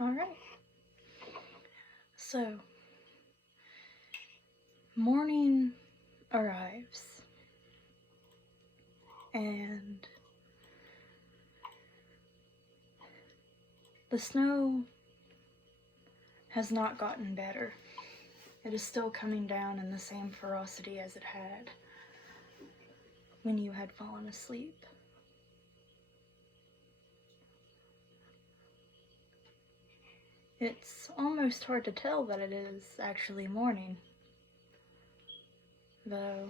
Alright. So, morning arrives, and the snow has not gotten better. It is still coming down in the same ferocity as it had when you had fallen asleep. It's almost hard to tell that it is actually morning, though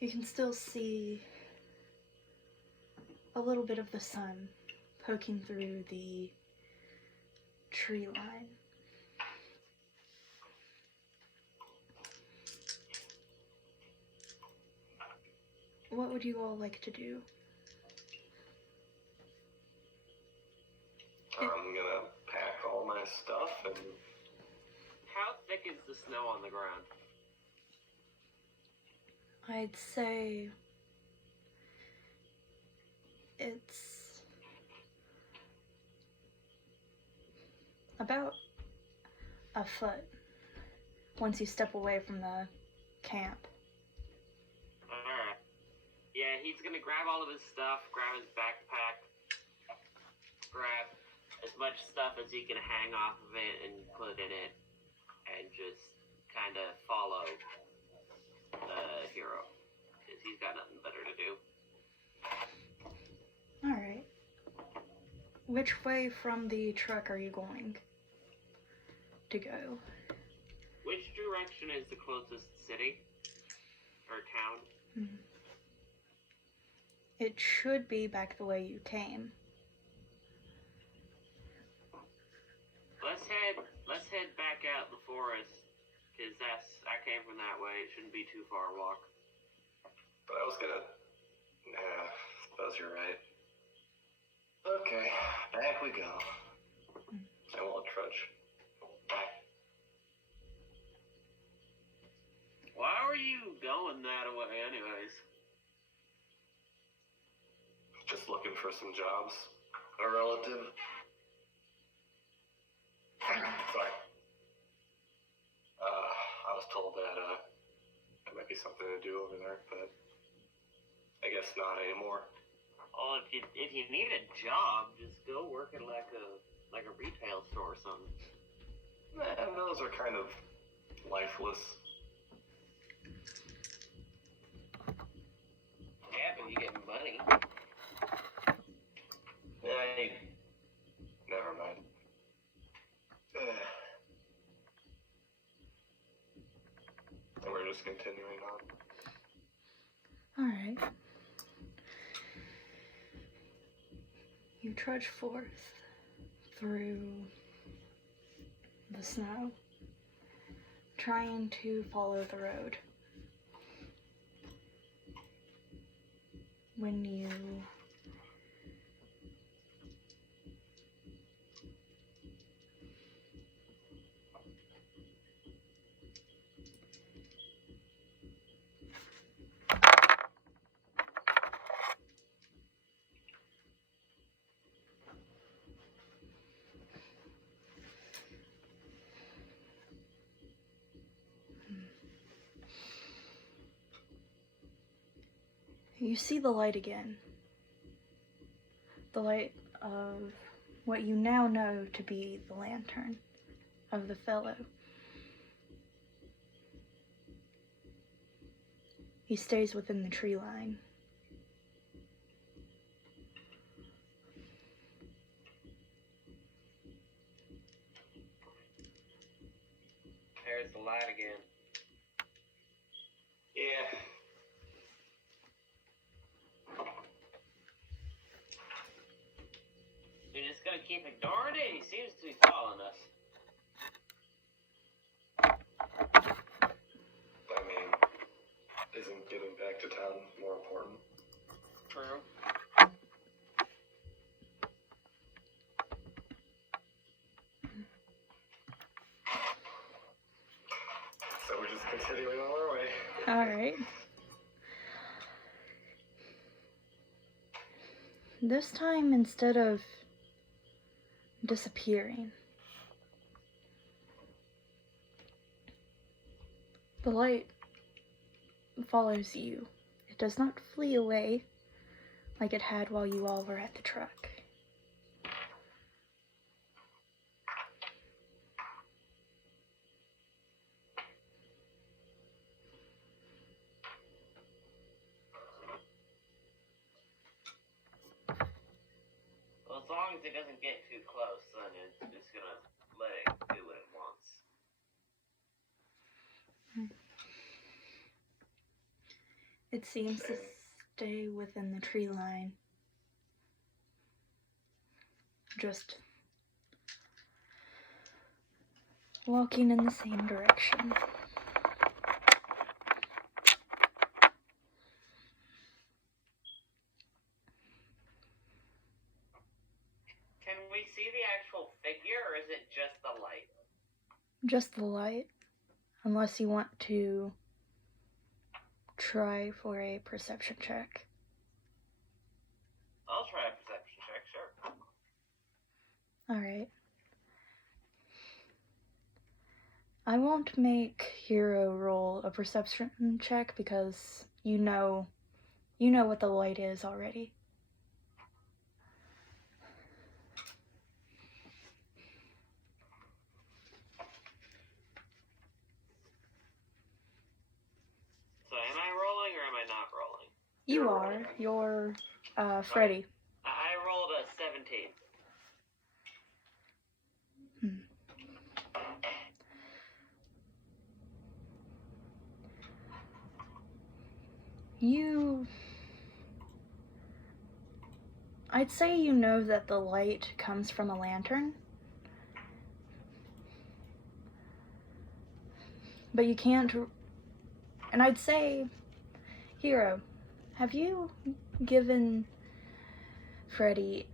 you can still see a little bit of the sun poking through the tree line. What would you all like to do? I'm gonna pack all my stuff and... How thick is the snow on the ground? I'd say it's about a foot once you step away from the camp. Alright. Yeah, he's gonna grab all of his stuff, grab his backpack, grab as much stuff as he can hang off of it and put in it, and just kind of follow the hero, because he's got nothing better to do. Alright. Which way from the truck are you going to go? Which direction is the closest city? Or town? It should be back the way you came. Let's head back out the forest, because I came from that way. It shouldn't be too far a walk. But I was gonna... Nah, suppose you're right. Okay, back we go. I won't trudge. Why were you going that way anyways? Just looking for some jobs. A relative. Sorry. I was told that there might be something to do over there, but I guess not anymore. Oh, if you need a job, just go work at like a retail store or something. And those are kind of lifeless. Yeah, but you get money. Yeah, never mind. And we're just continuing on. Alright. You trudge forth through the snow, trying to follow the road. When you see the light again. The light of what you now know to be the lantern of the fellow. He stays within the tree line. There's the light again. Yeah. You're just gonna keep ignoring it? He seems to be following us. I mean, isn't getting back to town more important? True. So we're just continuing on our way. Alright. this time, instead of disappearing, the light follows you. It does not flee away like it had while you all were at the truck. Well, as long as it doesn't get too close, then it's just gonna let it do what it wants. It seems to stay within the tree line. Just walking in the same direction. Can we see the actual figure, or is it just the light? Just the light, unless you want to try for a perception check. I'll try a perception check, sure. Alright. I won't make Hero roll a perception check because you know what the light is already. So am I rolling or am I not rolling? You are. You're Freddy. I rolled a 17. I'd say you know that the light comes from a lantern. But you can't, and I'd say, Hero, have you given Freddy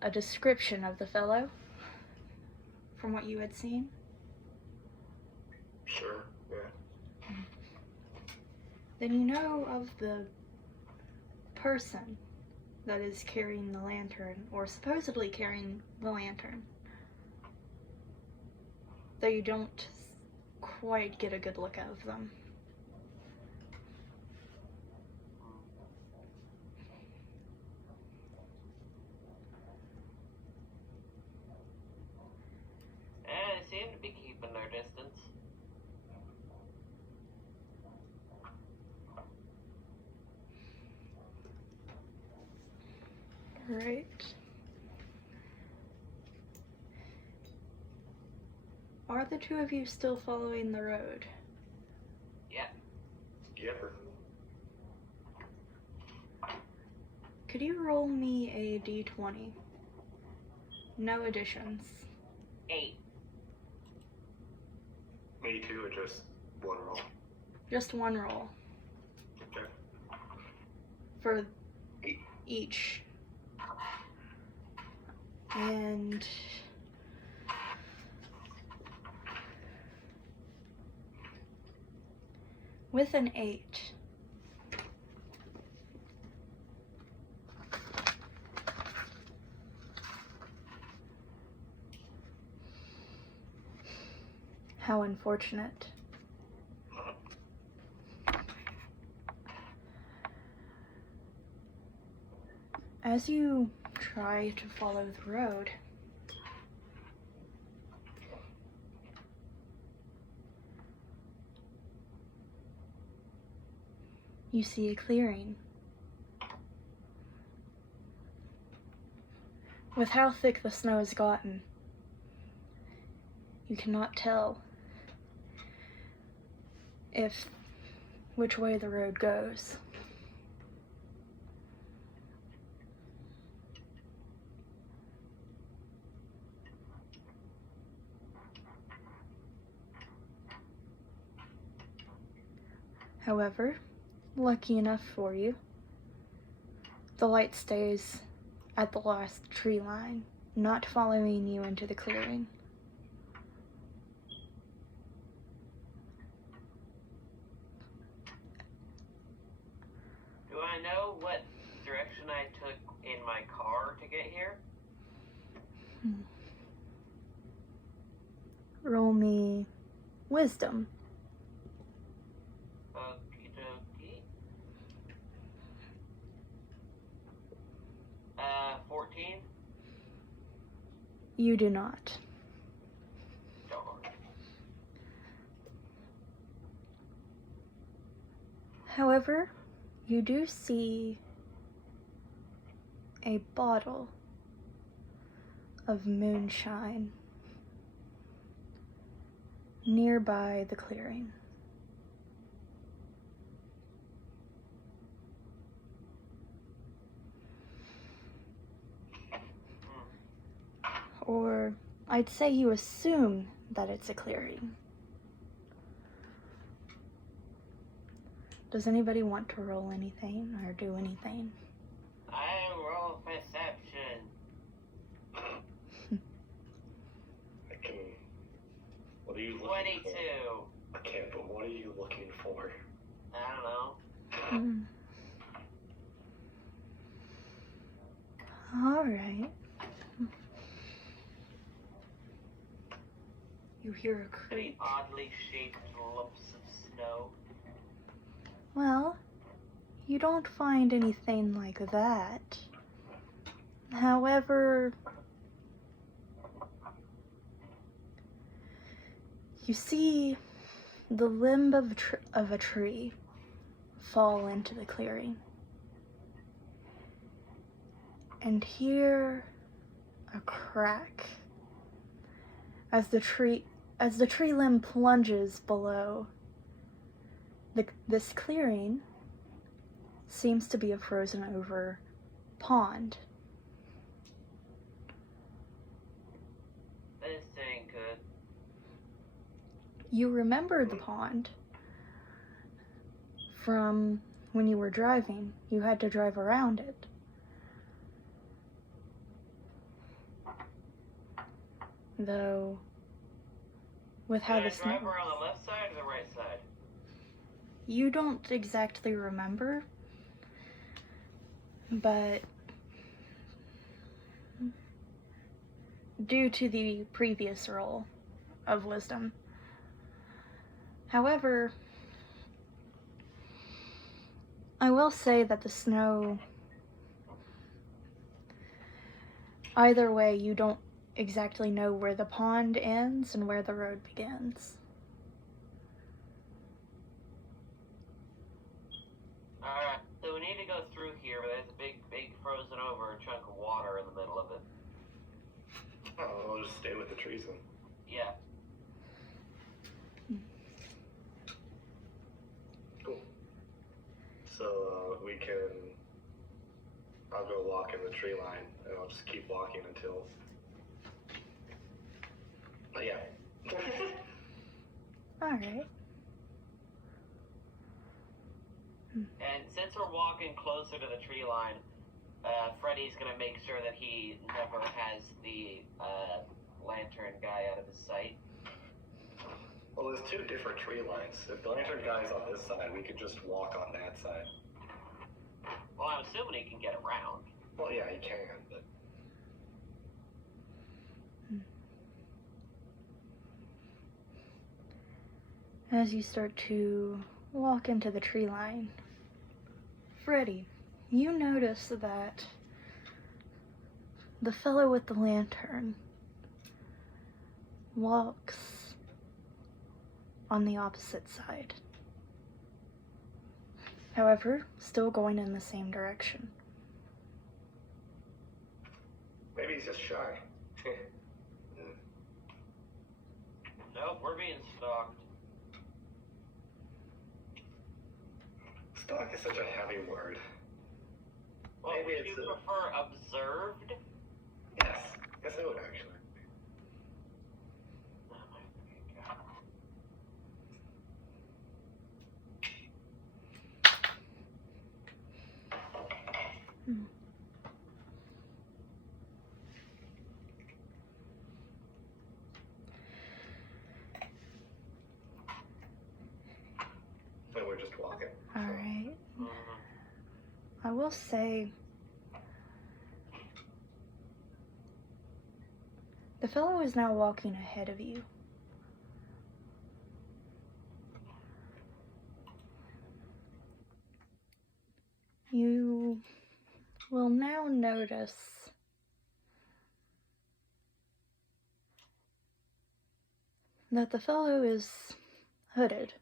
a description of the fellow from what you had seen? Sure, yeah. Then you know of the person that is carrying the lantern, or supposedly carrying the lantern. Though you don't quite get a good look of them. They seem to be keeping their distance. Right. Are the two of you still following the road? Yeah. Yep. Could you roll me a d20? No additions. 8. Me too, or just one roll? Just one roll. Okay. For each. And with an 8, how unfortunate. As you try to follow the road, you see a clearing. With how thick the snow has gotten, you cannot tell which way the road goes. However, lucky enough for you, the light stays at the last tree line, not following you into the clearing. Do I know what direction I took in my car to get here. Roll me wisdom. Okie dokie. 14? You do not. Darn. However, you do see a bottle of moonshine nearby the clearing. Or I'd say you assume that it's a clearing. Does anybody want to roll anything or do anything? I roll perception. I can. What are you looking 22. for? I can't, but what are you looking for? I don't know. Hmm. All right. You hear a Any creak. oddly shaped lumps of snow? Well, you don't find anything like that. However, you see the limb of a tree fall into the clearing. And hear a crack as the tree limb plunges below. This clearing seems to be a frozen over pond. This ain't good. You remember the pond from when you were driving. You had to drive around it. Though, with how Did I the snow... drive her on the left side or the right side? You don't exactly remember, but due to the previous roll of wisdom. However, I will say that the snow, either way, you don't exactly know where the pond ends and where the road begins. Alright, so we need to go through here, but there's a big frozen over chunk of water in the middle of it. Oh, I'll just stay with the trees then. Yeah. Cool. So we can. I'll go walk in the tree line, and I'll just keep walking until. But yeah. Alright. And since we're walking closer to the tree line, Freddy's gonna make sure that he never has the lantern guy out of his sight. Well, there's two different tree lines. If the lantern guy's on this side, we could just walk on that side. Well, I'm assuming he can get around. Well, yeah, he can, but. As you start to walk into the tree line, Freddy, you notice that the fellow with the lantern walks on the opposite side. However, still going in the same direction. Maybe he's just shy. Nope, we're being stalked. Stalk is such a heavy word. Well, Maybe would you it's a- prefer observed? Yes. Yes, I would actually. Oh my freaking God. And we're just walking. so- Alright. Mhm. I will say The fellow is now walking ahead of you. You will now notice that the fellow is hooded,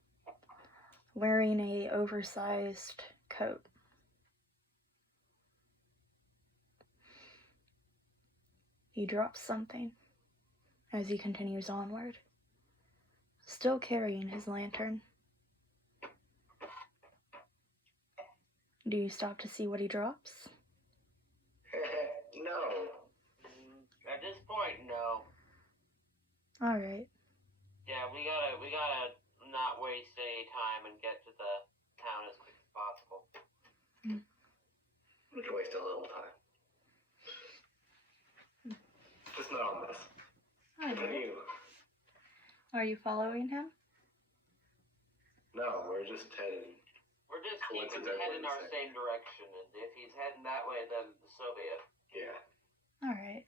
wearing a oversized coat. He drops something as he continues onward, still carrying his lantern. Do you stop to see what he drops? No. At this point, no. Alright. Yeah, we gotta not waste any time and get to the town as quick as possible. We can waste a little time. Just not on this. Alright. Continue. Are you following him? No, we're just heading. We're just keeping Coincidentally heading our the same direction, and if he's heading that way, then so be it. Yeah. Alright.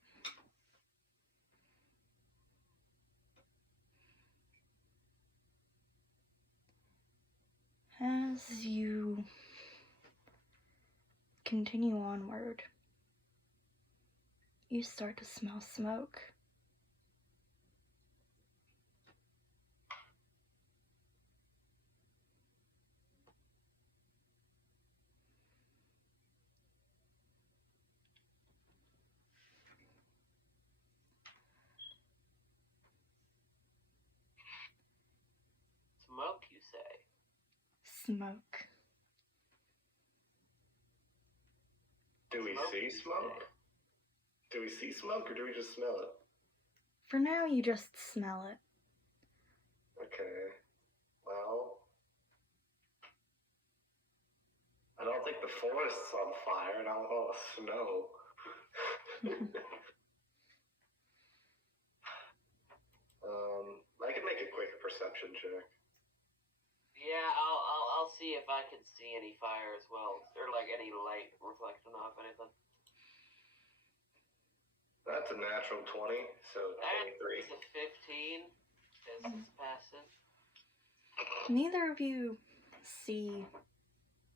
As you continue onward, you start to smell smoke. Smoke, you say? Smoke. Do we see smoke? Do we see smoke or do we just smell it? For now, you just smell it. Okay. Well, I don't think the forest's on fire and I don't want snow. I can make a quick perception check. Yeah, I'll see if I can see any fire as well, or like any light reflecting off anything. That's a natural 20, so 23. That's a 15. This is passing. Neither of you see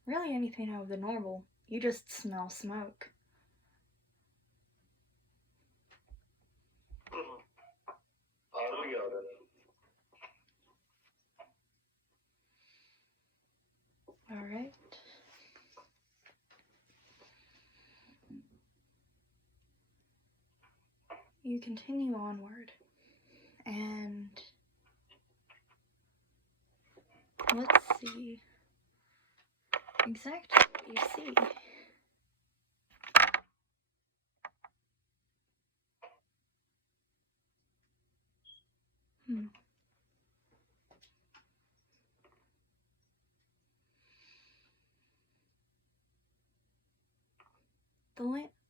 really anything out of the normal. You just smell smoke. On we go then. Alright. You continue onward, and let's see exactly what you see.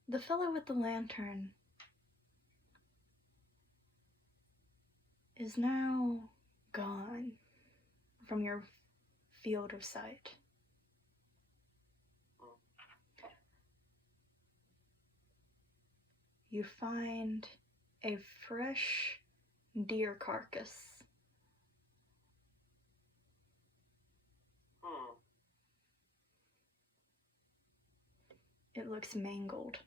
The fellow with the lantern is now gone from your field of sight. You find a fresh deer carcass. It looks mangled.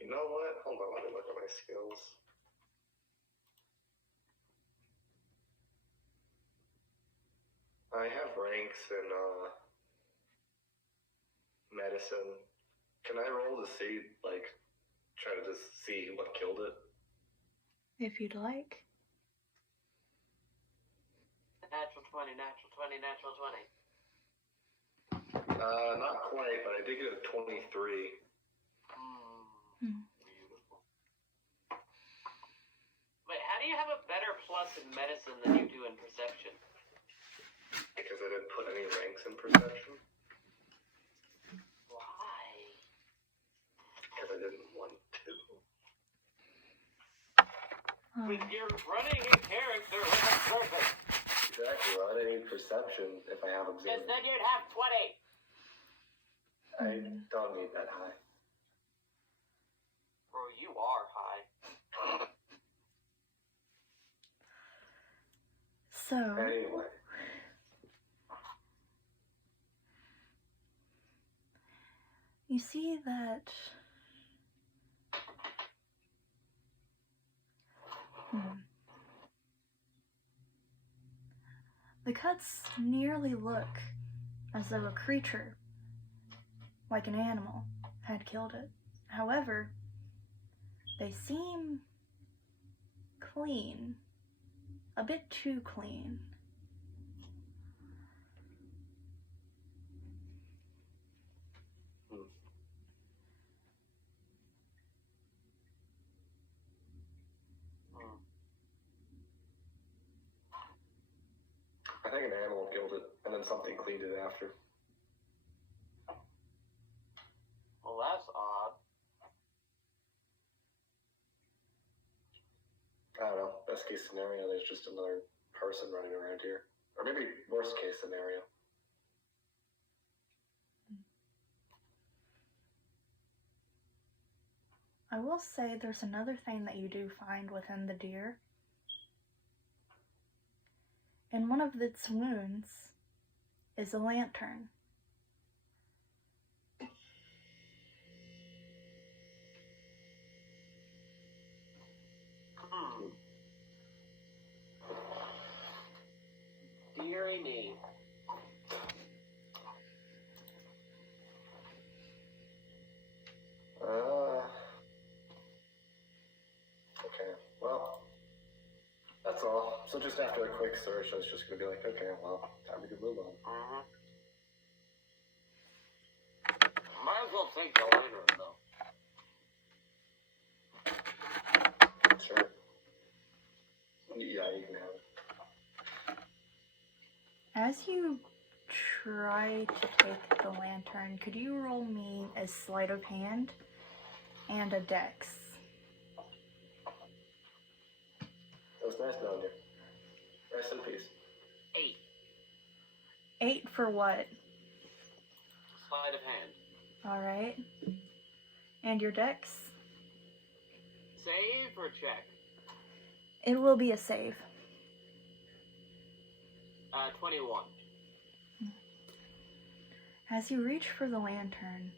You know what? Hold on, let me look at my skills. I have ranks in medicine. Can I roll to see, like, try to just see what killed it? If you'd like. Natural 20, natural 20, natural 20. Not quite, but I did get a 23. Beautiful. Wait, how do you have a better plus in medicine than you do in perception? Because I didn't put any ranks in perception. Why? Because I didn't want to. With your running a character with a purpose. Exactly, well, I need perception if I have Because observed. then you'd have 20. I don't need that high. Bro, you are high. So, Anyway. you see that the cuts nearly look as though a creature, like an animal, had killed it. However, they seem clean, a bit too clean. I think an animal killed it, and then something cleaned it after. Well, that's odd. I don't know. Best case scenario, there's just another person running around here. Or maybe worst case scenario. I will say there's another thing that you do find within the deer. In one of its wounds is a lantern. Deary me. Okay, well, that's all. So just after a quick search, I was just gonna be like, okay, well, time to move on. Might as well take the lantern, though. Sure. Yeah, you can have it. As you try to take the lantern, could you roll me a sleight of hand and a dex? It was nice knowing you. Rest in peace. 8. 8 for what? Sleight of hand. Alright. And your dex? Save or check? It will be a save. 21. As you reach for the lantern,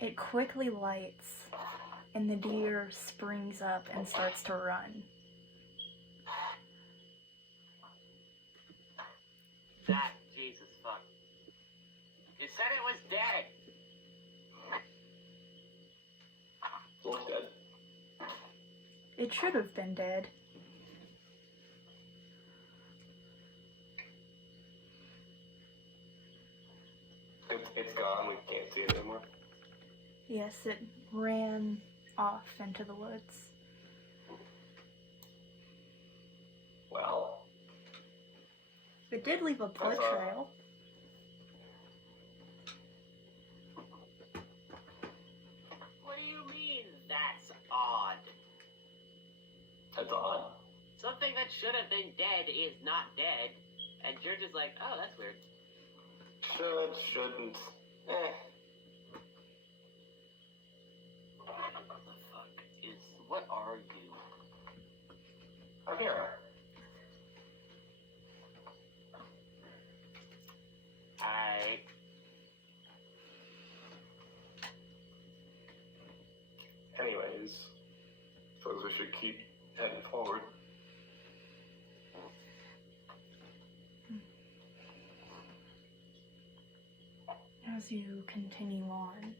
it quickly lights, and the deer springs up and starts to run. That, Jesus fuck. It said it was dead. Looks dead. It should have been dead. It's gone. We can't see it anymore. Yes, it ran off into the woods. Well, It did leave a blood That's trail. What do you mean, that's odd? that's odd. Something that should have been dead is not dead, and you're just like, oh, that's weird. Should, shouldn't. What the fuck is... What are you? I'm here. Anyways, suppose we should keep heading forward. As you continue on,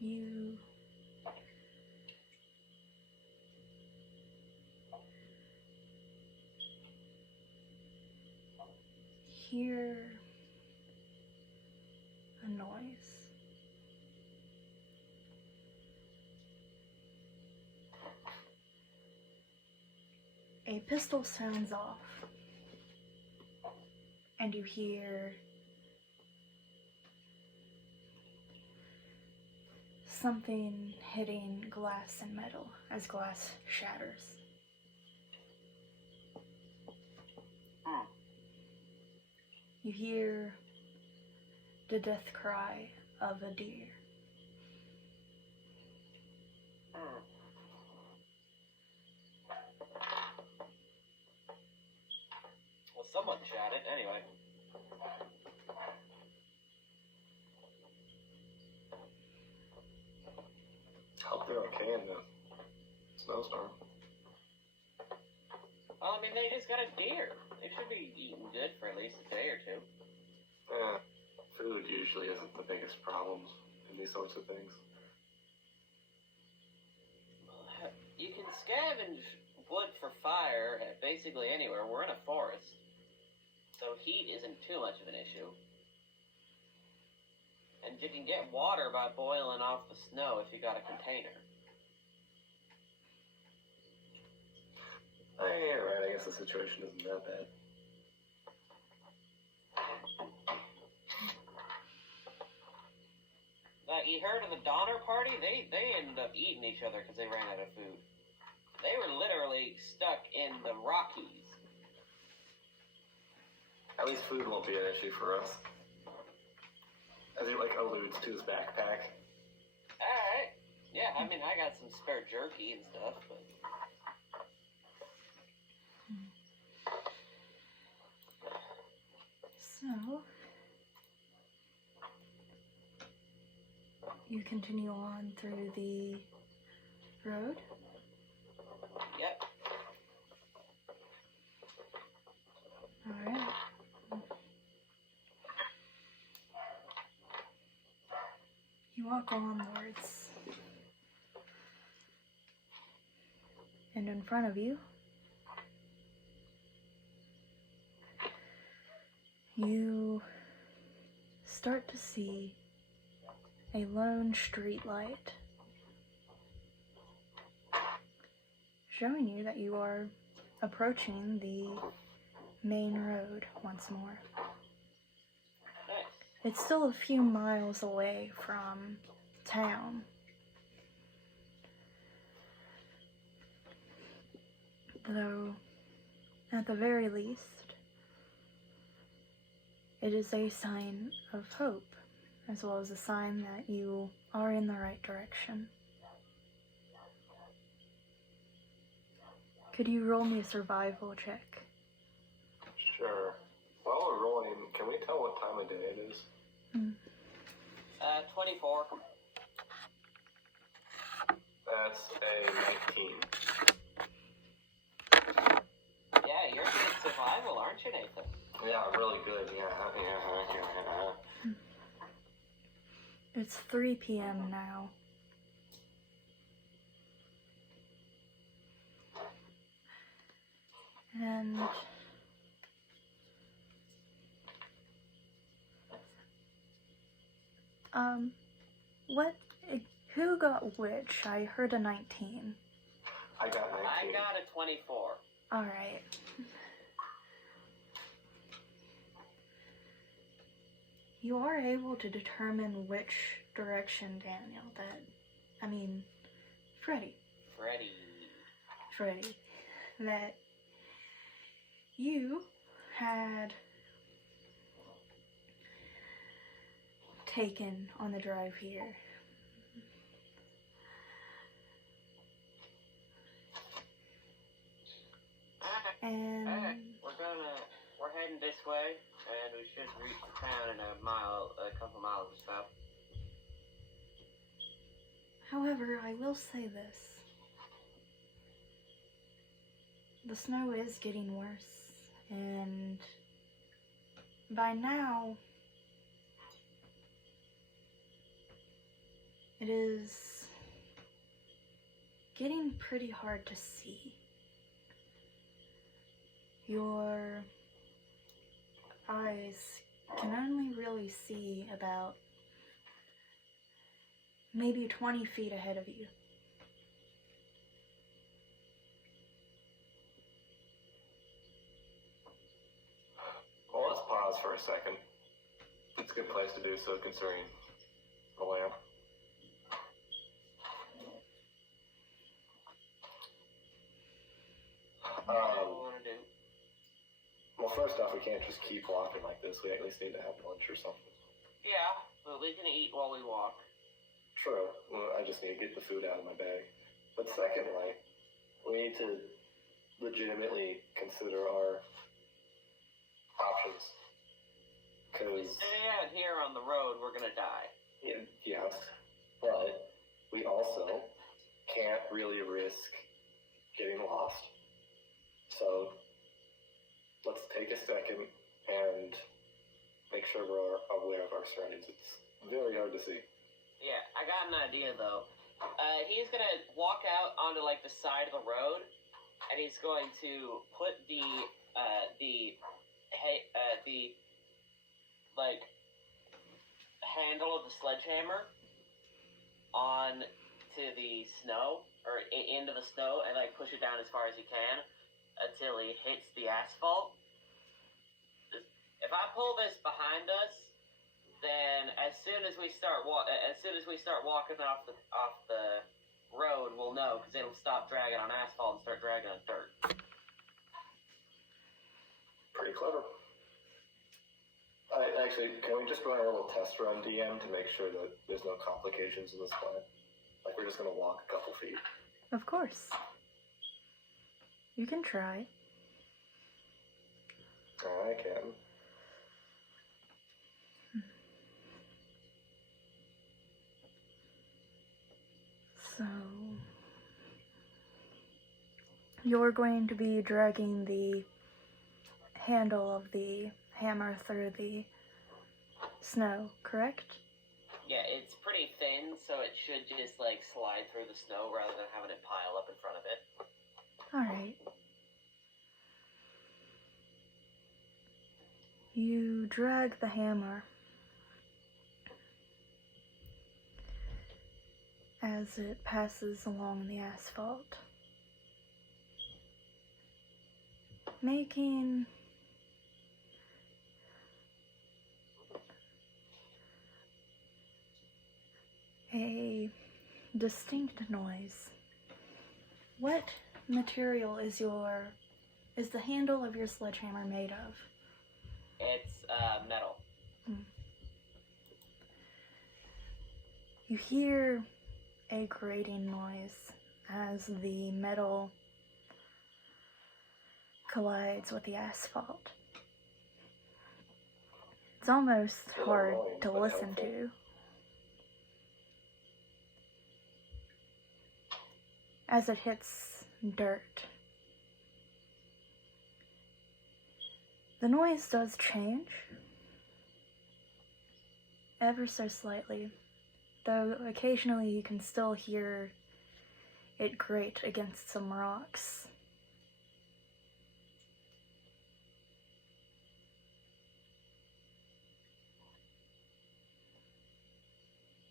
you hear a noise. A pistol sounds off, and you hear something hitting glass and metal as glass shatters. you hear the death cry of a deer. Well, someone shot it, anyway. Hope they're okay in the snowstorm. Well, I mean, they just got a deer. They should be eating good for at least a day or two. Yeah, food usually isn't the biggest problems in these sorts of things. You can scavenge wood for fire at basically anywhere. We're in a forest, so heat isn't too much of an issue. And you can get water by boiling off the snow if you got a container. Yeah, right, I guess the situation isn't that bad. You heard of the Donner Party? They ended up eating each other because they ran out of food. They were literally stuck in the Rockies. At least food won't be an issue for us. As he alludes to his backpack. Alright. Yeah, I mean, I got some spare jerky and stuff, but... So, you continue on through the road. Yep. Alright. You walk onwards. And in front of you, you start to see a lone street light showing you that you are approaching the main road once more. Nice. It's still a few miles away from town. Though, at the very least, it is a sign of hope, as well as a sign that you are in the right direction. Could you roll me a survival check? Sure. While we're rolling, can we tell what time of day it is? 24. That's a 19. Yeah, you're good survival, aren't you, Nathan? Yeah, really good. Yeah. It's 3 p.m. now. And who got which? I heard a 19. I got 19. I got a 24. Alright. You are able to determine which direction, Daniel, Freddy, that you had taken on the drive here. And Alright, we're heading this way, and we should reach the town in a couple miles or so. however, I will say this. The snow is getting worse, and by now, it is getting pretty hard to see. Your eyes can only really see about maybe 20 feet ahead of you. Well, let's pause for a second. It's a good place to do so, considering the lamp. Well, first off, we can't just keep walking like this. We at least need to have lunch or something. Yeah, but we can eat while we walk. True. Well, I just need to get the food out of my bag. But secondly, we need to legitimately consider our options. Because... And here on the road, we're gonna die. Yes, but we also can't really risk getting lost. So let's take a second and make sure we're aware of our surroundings. It's very hard to see. Yeah, I got an idea though. He's gonna walk out onto like the side of the road, and he's going to put the like handle of the sledgehammer on to the snow or into the snow and like push it down as far as he can until he hits the asphalt. If I pull this behind us, then as soon as we start walking off the road, we'll know because it'll stop dragging on asphalt and start dragging on dirt. Pretty clever. Actually, can we just run a little test run, DM, to make sure that there's no complications in this plan? Like, we're just gonna walk a couple feet. Of course. You can try. I can. So, you're going to be dragging the handle of the hammer through the snow, correct? Yeah, it's pretty thin, so it should just like slide through the snow rather than having it pile up in front of it. Alright. You drag the hammer as it passes along the asphalt, making a distinct noise. What material is the handle of your sledgehammer made of? It's metal. You hear a grating noise as the metal collides with the asphalt. It's almost hard to listen to. As it hits dirt. The noise does change, ever so slightly, though occasionally you can still hear it grate against some rocks.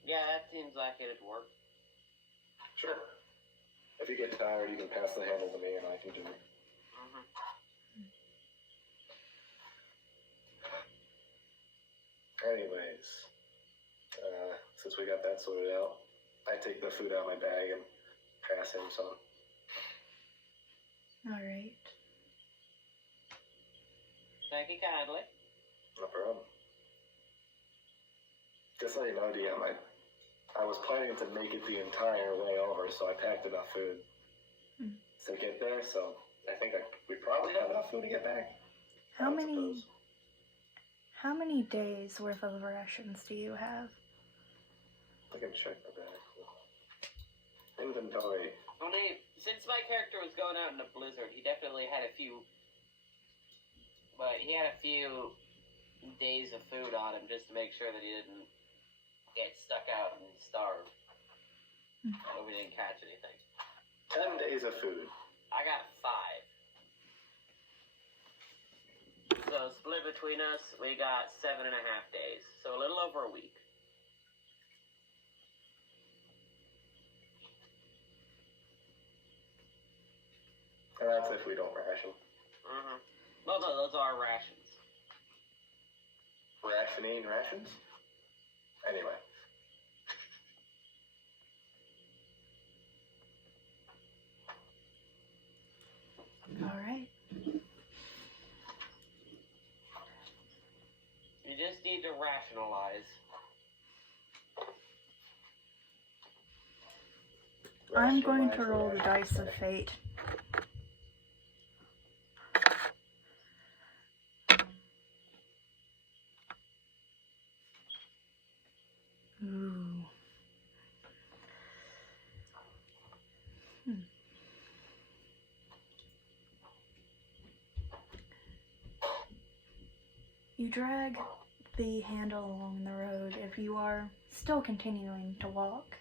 Yeah, that seems like it'd work. Sure. If you get tired, you can pass the handle to me and I can do it. Anyways, since we got that sorted out, I take the food out of my bag and pass him some. Alright. Thank you kindly. No problem. Just so you know, DM, I was planning to make it the entire way over, so I packed enough food to get there, so I think we probably have enough food to get back. How many days worth of rations do you have? I can check my bag. Inventory. Since my character was going out in a blizzard, he definitely had a few days of food on him just to make sure that he didn't get stuck out and starve. So we didn't catch anything. 10 days of food. I got 5. So split between us, we got 7.5 days. So a little over a week. And that's if we don't ration. Well, no, those are rations. Rationing rations? Anyway. Alright. need to rationalize. I'm going to roll the dice of fate. Ooh. You drag the handle along the road if you are still continuing to walk.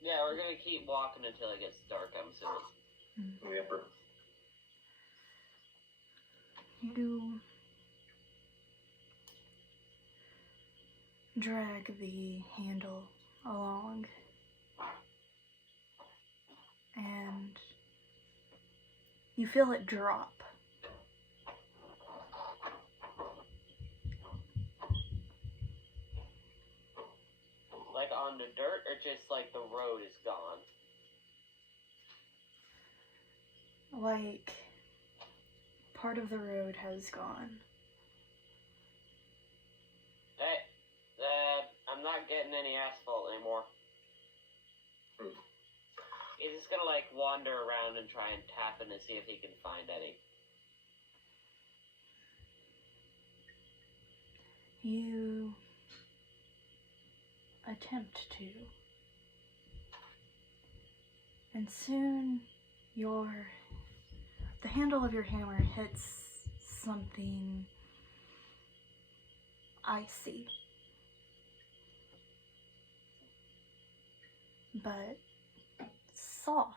Yeah, we're gonna keep walking until it gets dark, I'm assuming. Yep. You drag the handle along, and you feel it drop. Like on the dirt, or just like the road is gone? Like part of the road has gone. Hey, I'm not getting any asphalt anymore. He's just gonna like wander around and try and tap in to see if he can find any. You attempt to. And soon the handle of your hammer hits something icy. But soft.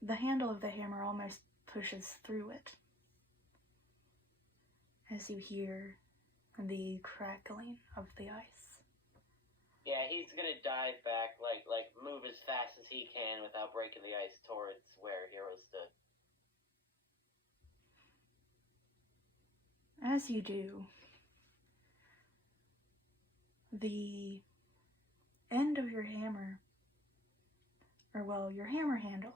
The handle of the hammer almost pushes through it as you hear the crackling of the ice. Yeah, he's gonna dive back, like move as fast as he can without breaking the ice towards where Hero stood. As you do, the end of your hammer, your hammer handle,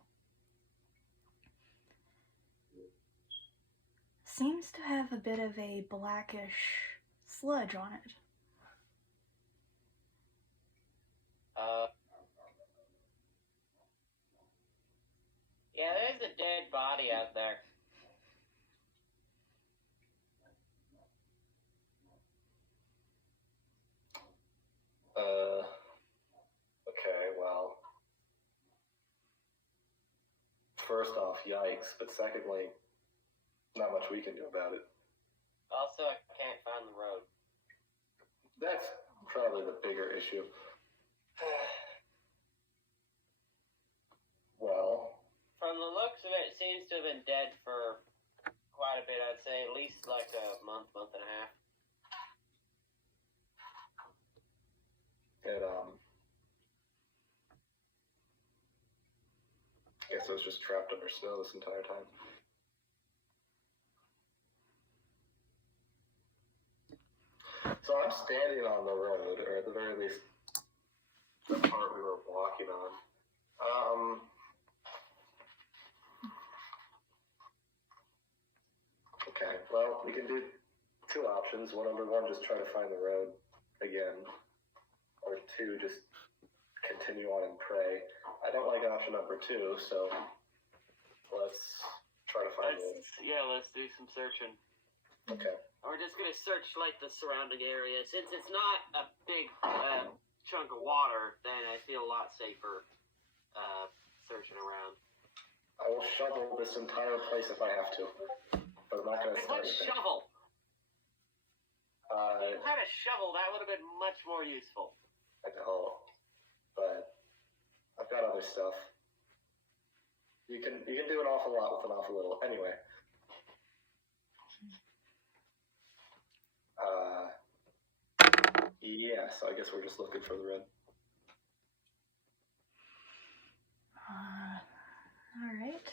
seems to have a bit of a blackish sludge on it. Yeah, there's a dead body out there. Okay, well. First off, yikes, but secondly, not much we can do about it. Also, I can't find the road. That's probably the bigger issue. Well, from the looks of it, it seems to have been dead for quite a bit. I'd say at least like a month and a half. It, I guess it was just trapped under snow this entire time. So I'm standing on the road, or at the very least, the part we were walking on. Okay, well, we can do two options. Number one, just try to find the road again. Or two, just continue on and pray. I don't like option number two, so let's try to find it. Yeah, let's do some searching. Okay. We're just gonna search like the surrounding area. Since it's not a big chunk of water, then I feel a lot safer searching around. I will shovel this entire place if I have to, but I'm not gonna start What anything. shovel? If you had a shovel, that would have been much more useful. I know, but I've got other stuff. You can do an awful lot with an awful little. Anyway. Yeah, so I guess we're just looking for the road. All right.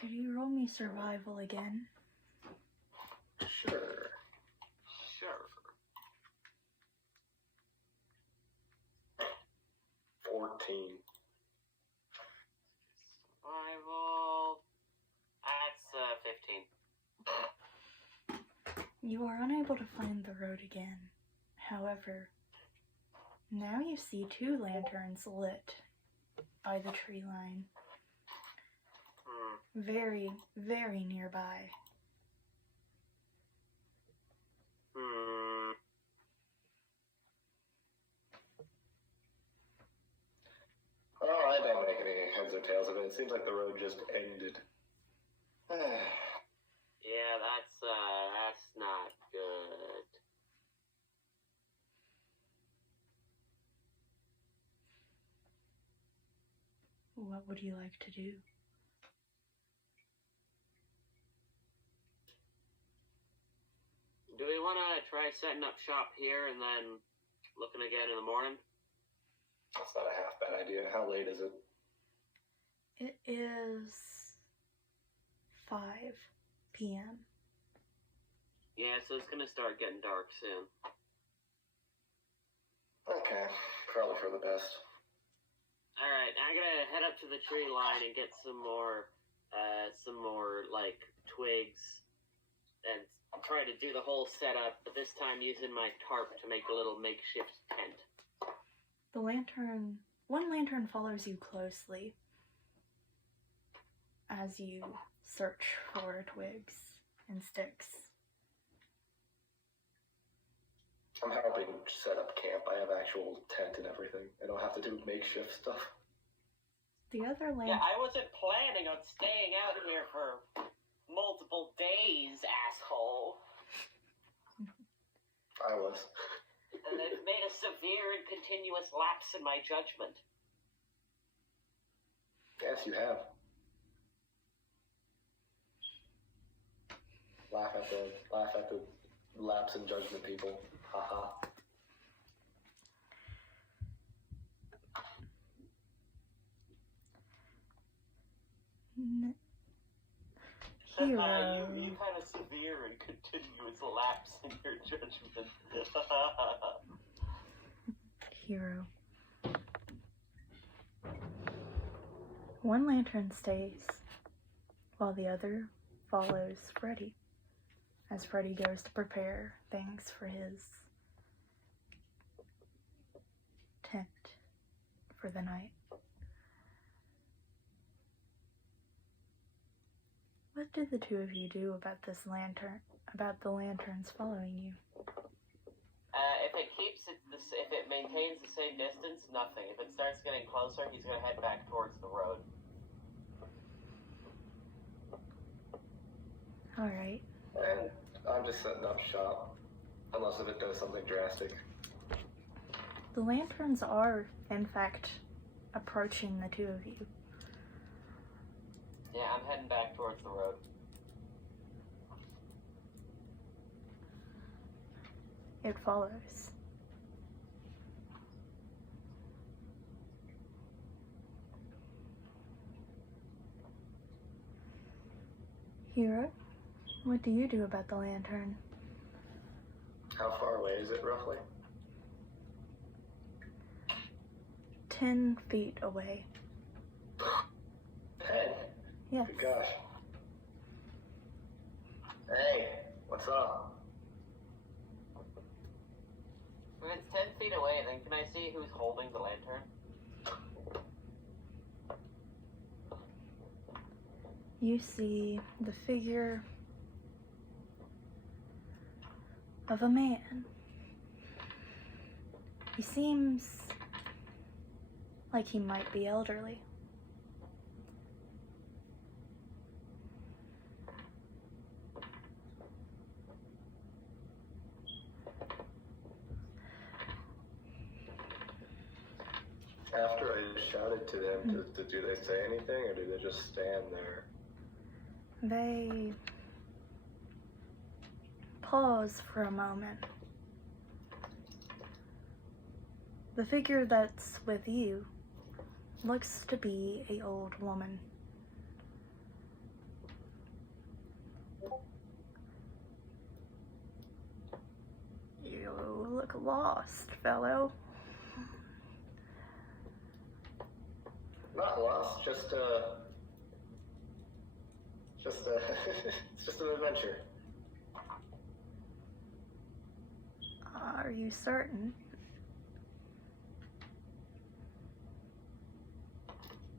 Could you roll me survival again? Sure. Sure. 14. Survival. That's 15. You are unable to find the road again. However, now you see 2 lanterns lit by the tree line. Very, very nearby. Oh, I don't make any heads or tails of it. It seems like the road just ended. Yeah, that's not good. What would you like to do? Do we want to try setting up shop here and then looking again in the morning? That's not a half bad idea. How late is it? It is 5 p.m. Yeah, so it's gonna start getting dark soon. Okay, probably for the best. Alright, I'm gonna head up to the tree line and get some more like twigs and try to do the whole setup, but this time using my tarp to make a little makeshift tent. One lantern follows you closely as you search for twigs and sticks. I'm helping set up camp. I have actual tent and everything. I don't have to do makeshift stuff. The other Yeah, lantern... I wasn't planning on staying out here for multiple days, asshole. I was. And they've made a severe and continuous lapse in my judgment. Yes, you have. Laugh at the lapse in judgment, people. Haha. Hero. You've had a severe and continuous lapse in your judgment. Hero. One lantern stays, while the other follows Freddy, as Freddy goes to prepare things for his tent for the night. What did the 2 of you do about the lanterns following you? If it maintains the same distance, nothing. If it starts getting closer, he's gonna head back towards the road. Alright. And I'm just setting up shop. Unless if it does something drastic. The lanterns are, in fact, approaching the 2 of you. Yeah, I'm heading back towards the road. It follows. Hero, what do you do about the lantern? How far away is it, roughly? 10 feet away. 10? Yes. Good gosh. Hey, what's up? If it's 10 feet away, then can I see who's holding the lantern? You see the figure of a man. He seems like he might be elderly. After I shouted to them, do they say anything, or do they just stand there? They pause for a moment. The figure that's with you looks to be an old woman. You look lost, fellow. Not lost, just it's just an adventure. Are you certain?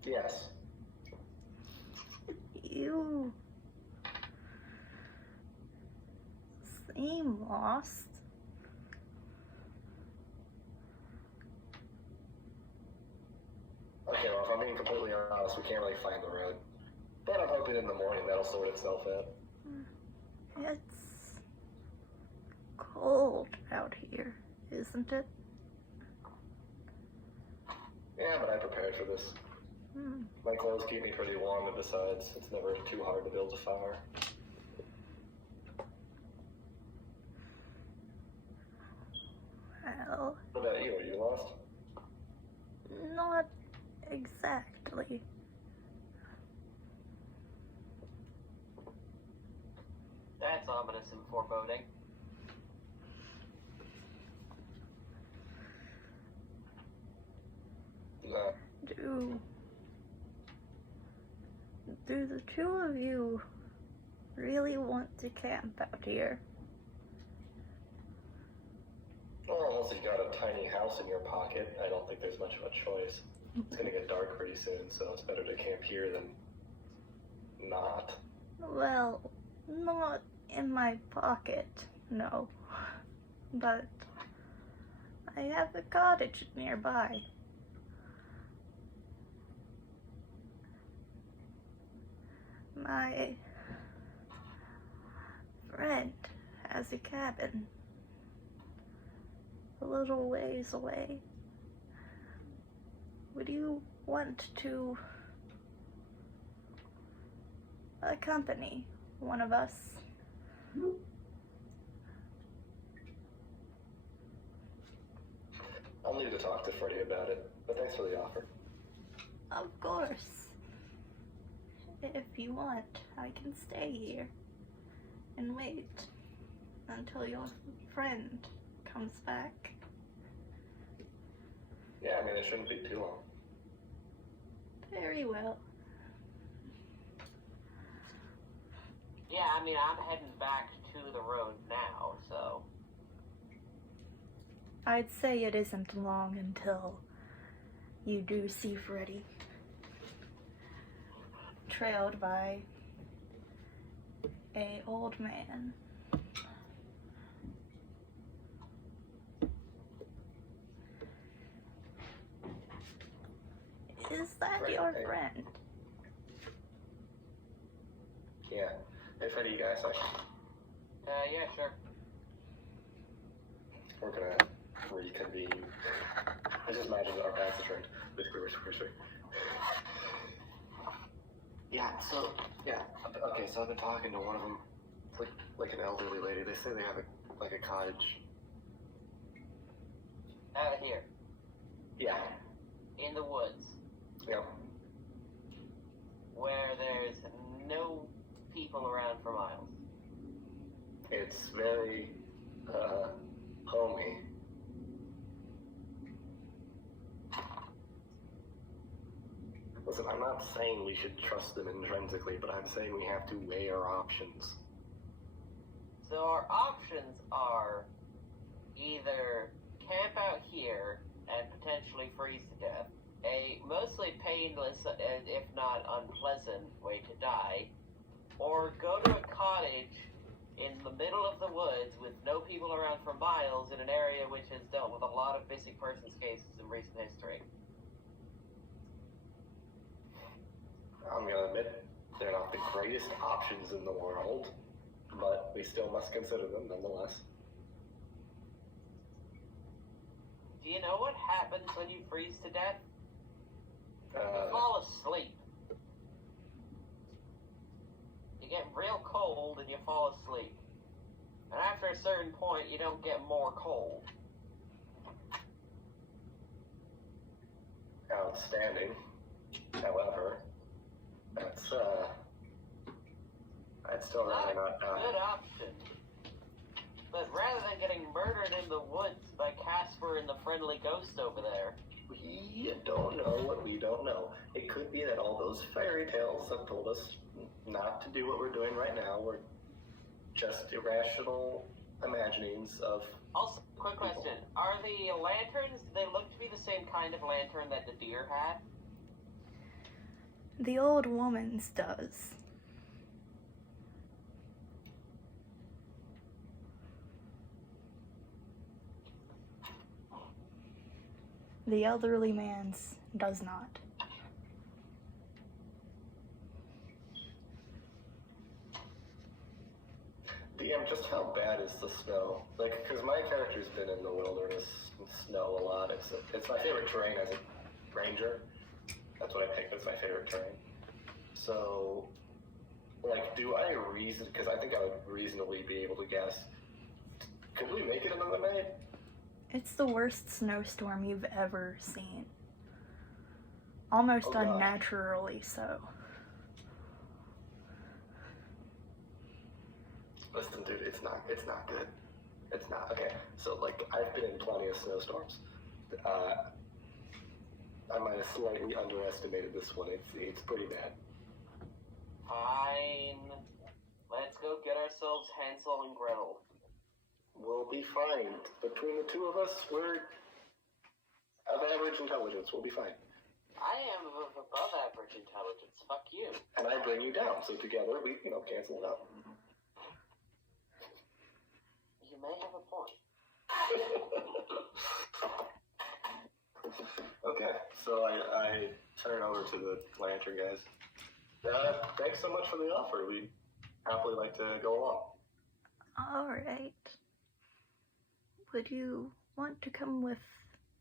Yes. You seem lost. Okay, well, if I'm being completely honest, we can't really find the road. But I'm hoping in the morning that'll sort itself out. It's cold out here, isn't it? Yeah, but I prepared for this. My clothes keep me pretty warm, and besides, it's never too hard to build a fire. Well, What about you? Are you lost? not exactly. That's ominous and foreboding. No. Do the two of you really want to camp out here? Well, unless you've got a tiny house in your pocket, I don't think there's much of a choice. It's gonna get dark pretty soon, so it's better to camp here than not. Well, not in my pocket, no. But I have a cottage nearby. My friend has a cabin a little ways away. Would you want to accompany one of us? I'll need to talk to Freddie about it, but thanks for the offer. Of course. If you want, I can stay here and wait until your friend comes back. Yeah, I mean, it shouldn't be too long. Very well. Yeah, I mean, I'm heading back to the road now, so... I'd say it isn't long until you do see Freddy, trailed by a old man. Is that your friend? Yeah. Hey, Freddie, you guys, yeah, sure. we're gonna reconvene. I just imagine that our paths are turned. Basically, we're Yeah, so, yeah. Okay, so I've been talking to one of them. It's like an elderly lady. They say they have a cottage. Out here. Yeah. In the woods. Yep. Where there's no people around for miles. It's very, homey. Listen, I'm not saying we should trust them intrinsically, but I'm saying we have to weigh our options. So our options are either camp out here and potentially freeze to death, a mostly painless and if not unpleasant way to die, or go to a cottage in the middle of the woods with no people around for miles in an area which has dealt with a lot of missing persons cases in recent history. I'm gonna admit they're not the greatest options in the world, but we still must consider them nonetheless. Do you know what happens when you freeze to death? You Uh, fall asleep. You get real cold and you fall asleep. And after a certain point, you don't get more cold. outstanding. However, that's, I'd still Not rather a not die. good option. But But rather than getting murdered in the woods by Casper and the friendly ghost over there. We don't know what we don't know. It could be that all those fairy tales have told us not to do what we're doing right now. We're just irrational imaginings of... Also, quick question. Are the lanterns, they look to be the same kind of lantern that the deer had? The old woman's does. The elderly man's does not. DM, just how bad is the snow? Like, because my character's been in the wilderness and snow a lot. It's my favorite terrain as a ranger. That's what I picked as my favorite terrain. So, like, do I reason? Because I think I would reasonably be able to guess. Could we make it another night? It's the worst snowstorm you've ever seen. Almost Oh, God. unnaturally so. Listen, dude, it's not good. It's not. Okay, so, like, I've been in plenty of snowstorms. I might have slightly underestimated this one. It's pretty bad. Fine. Let's go get ourselves Hansel and Gretel. We'll be fine. Between the two of us, we're of average intelligence. We'll be fine. I am of above average intelligence. Fuck you. And I bring you down, so together we, cancel it out. You may have a point. Okay, so I turn over to the lantern guys. Thanks so much for the offer. We'd happily like to go along. Alright. Would you want to come with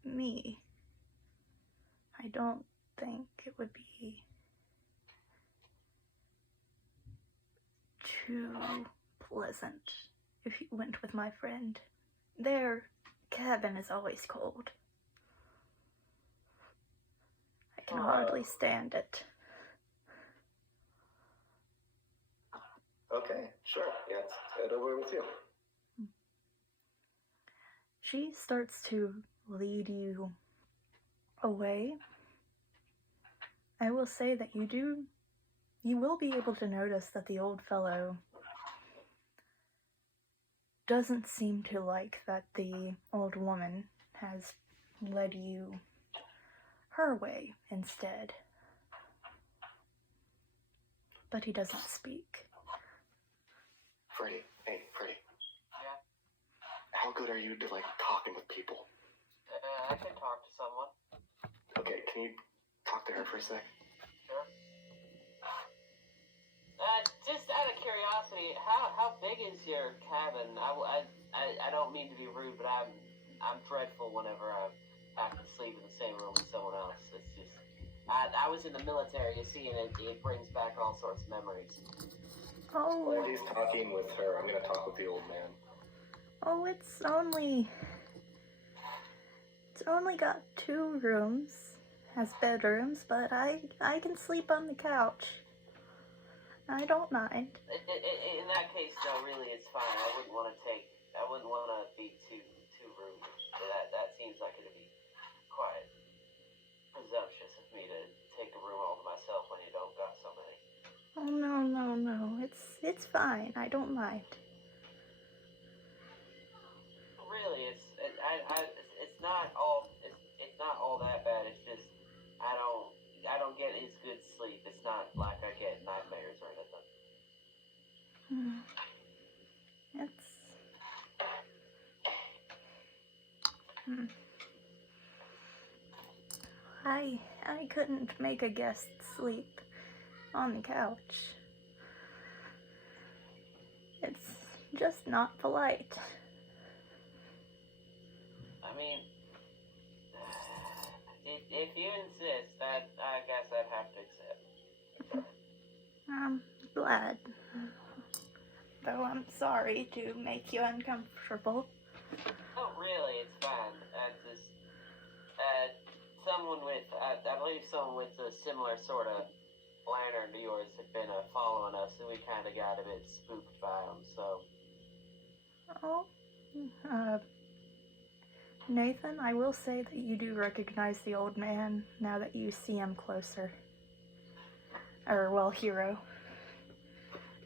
me? I don't think it would be too pleasant if you went with my friend. Their cabin is always cold. I can hardly stand it. Okay, sure. Yeah, let's head over with you. She starts to lead you away. I will say that you will be able to notice that the old fellow doesn't seem to like that the old woman has led you her way instead. But he doesn't speak. Freddy, hey, Freddy. Yeah? How good are you to, talking with people? I can talk to someone. Okay, can you talk to her for a sec? Sure. Just out of curiosity, how big is your cabin? I don't mean to be rude, but I'm dreadful whenever I have to sleep in the same room with someone else. It's just, I was in the military, you see, and it brings back all sorts of memories. While Oh, he's talking with her, I'm gonna talk with the old man. it's only got 2 rooms as bedrooms, but I can sleep on the couch. I don't mind. In that case, though, really, it's fine. I wouldn't want to be two rooms. That seems like it'd be quite presumptuous of me to take a room all to myself when you don't got so many. Oh no. It's fine. I don't mind. Really, it's not all that bad. It's just I don't get as good sleep. It's not like I get nightmares or anything. I couldn't make a guest sleep on the couch. It's just not polite. I mean, if you insist, that I guess I'd have to accept. I'm glad. Though I'm sorry to make you uncomfortable. Oh, really? It's fine. Someone with, I believe someone with a similar sort of lantern to yours had been following us, and we kind of got a bit spooked by them, so. Oh, Nathan, I will say that you do recognize the old man now that you see him closer. Or, well, Hero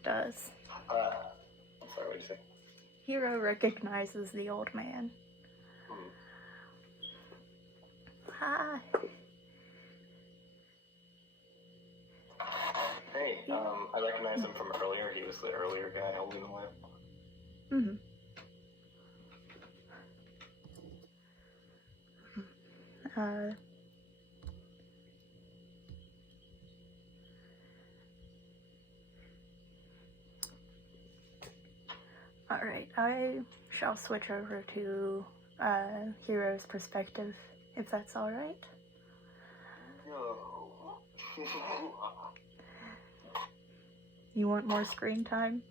does. I'm sorry, what did you say? Hero recognizes the old man. Hi. Hey, I recognize him from earlier. He was the earlier guy holding the lamp. Mm-hmm. Alright, I shall switch over to Hero's perspective, if that's alright. No. You want more screen time?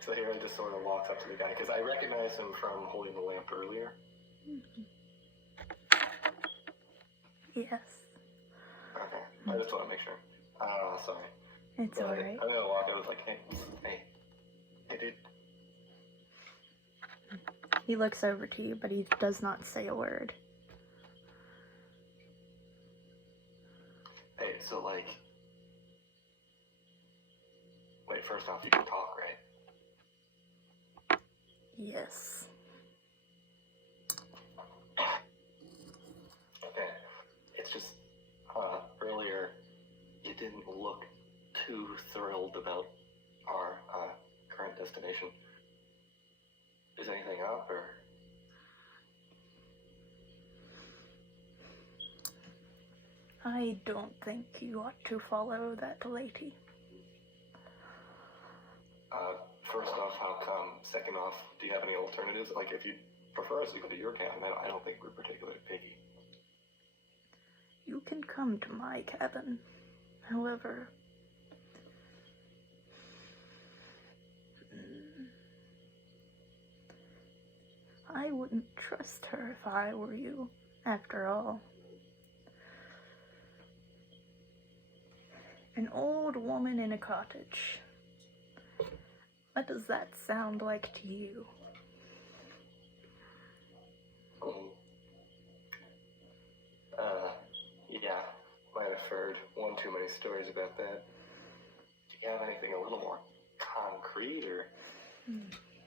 So Hero just sort of walks up to the guy, because I recognize him from holding the lamp earlier. Yes. Okay, I just want to make sure. Sorry. It's But alright. I'm gonna walk. I was like, hey, dude. He looks over to you, but he does not say a word. Hey, so like, wait. First off, you can talk, right? Yes. Okay. It's just earlier you didn't look too thrilled about our current destination. Is anything up, or? I don't think you ought to follow that lady. First off, how come? Second off, do you have any alternatives? Like, if you prefer us to go to your cabin, I don't think we're particularly picky. You can come to my cabin. However, I wouldn't trust her if I were you, after all. An old woman in a cottage. What does that sound like to you? Yeah, might have heard one too many stories about that. Do you have anything a little more concrete, or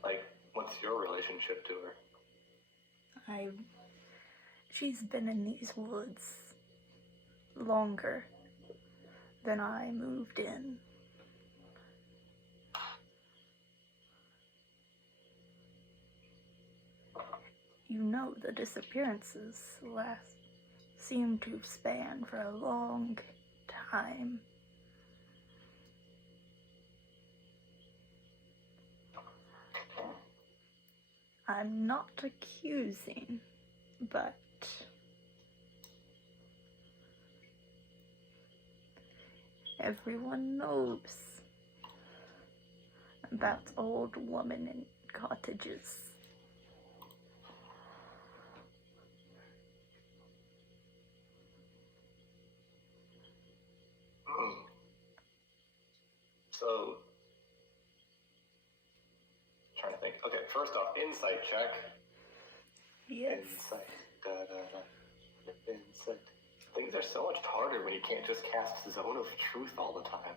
like, what's your relationship to her? She's been in these woods longer than I moved in. You know, the disappearances seem to span for a long time. I'm not accusing, but everyone knows about old women in cottages. So, trying to think. Okay, first off, insight check. Yes. Insight. Insight. Things are so much harder when you can't just cast Zone of Truth all the time.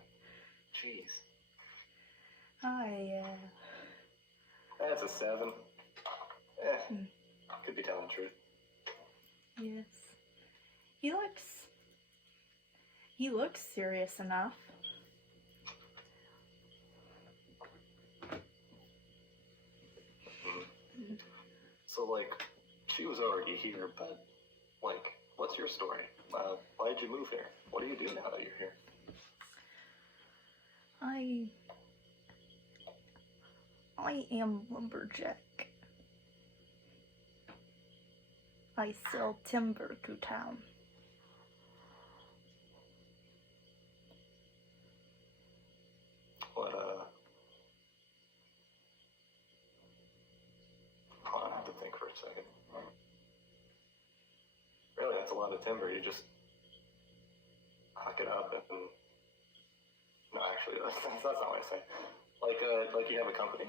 Jeez. That's a 7. Could be telling the truth. Yes. He looks serious enough. So, like, she was already here, but, like, what's your story? Why'd you move here? What do you do now that you're here? I am lumberjack. I sell timber to town. What, I'll have to think for a second. Really, that's a lot of timber. You just huck it up and... No, actually, that's not what I say. Like you have a company?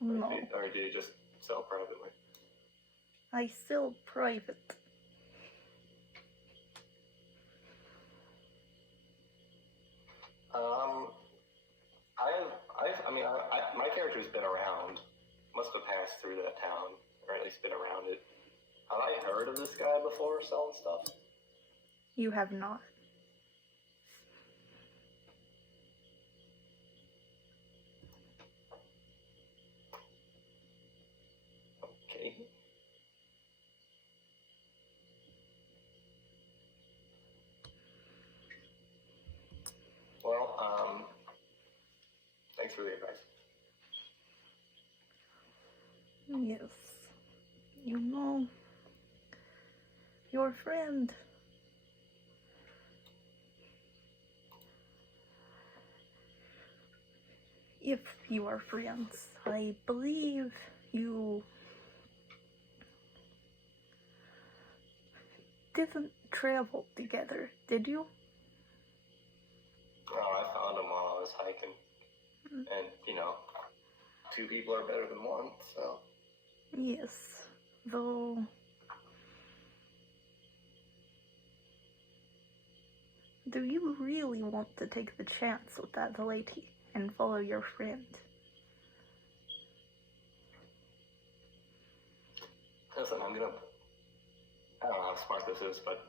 No, Or do you just sell privately? I sell private. My character's been around. Must have passed through that town, or at least been around it. Have I heard of this guy before selling stuff? You have not. Okay. Well, thanks for the advice. Yes. You know, your friend. If you are friends, I believe you didn't travel together, did you? Oh, I found him while I was hiking. And, two people are better than one, so. Yes, though. Do you really want to take the chance with that lady and follow your friend? Listen, I don't know how smart this is, but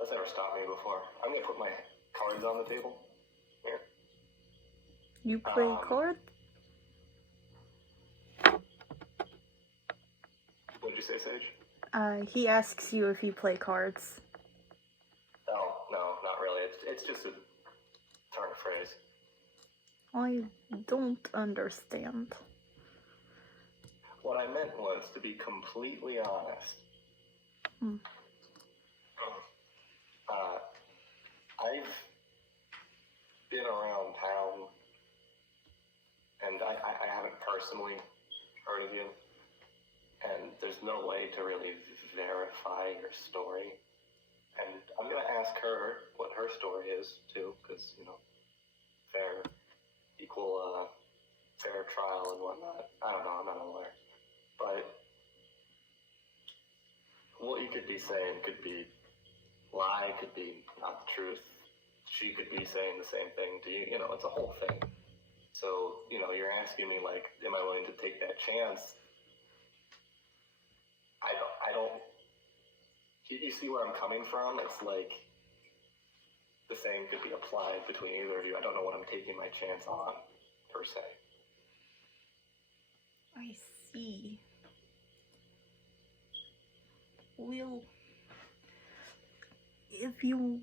that's never stopped me before. I'm gonna put my cards on the table. Here. You play cards? What did you say, Sage? He asks you if you play cards. Oh, no, not really. It's just a turn of phrase. I don't understand. What I meant was to be completely honest. I've been around town, and I haven't personally heard of you, and there's no way to really verify your story. And I'm going to ask her what her story is, too, because, fair, equal, fair trial and whatnot. I don't know, I'm not a lawyer. But what you could be saying could be lie, could be not the truth. She could be saying the same thing to you. It's a whole thing. So, you're asking me, like, am I willing to take that chance? I don't, you see where I'm coming from? It's like the same could be applied between either of you. I don't know what I'm taking my chance on, per se. I see. Well, if you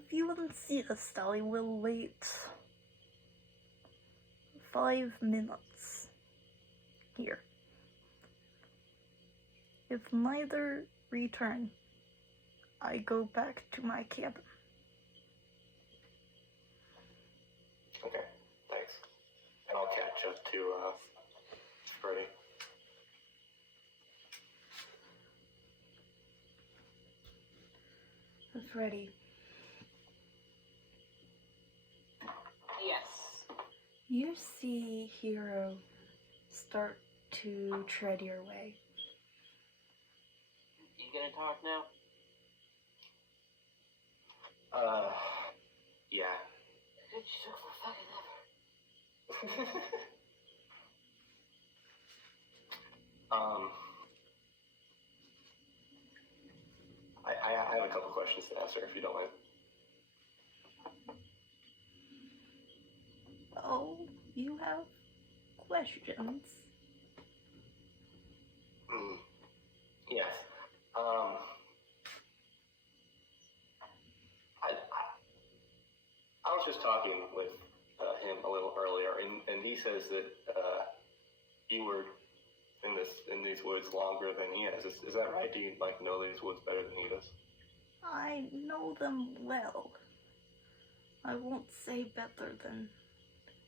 insist, I will wait 5 minutes here. If neither return, I go back to my cabin. Okay, thanks. And I'll catch up to Freddie. Freddie. Yes. You see Hero start to tread your way. You gonna talk now? Yeah. Good shit for fucking ever. I have a couple questions to ask her, if you don't mind. Oh, you have questions? Yes. I was just talking with him a little earlier, and he says that you were in these woods longer than he has. Is that right? Do you know these woods better than he does? I know them well. I won't say better than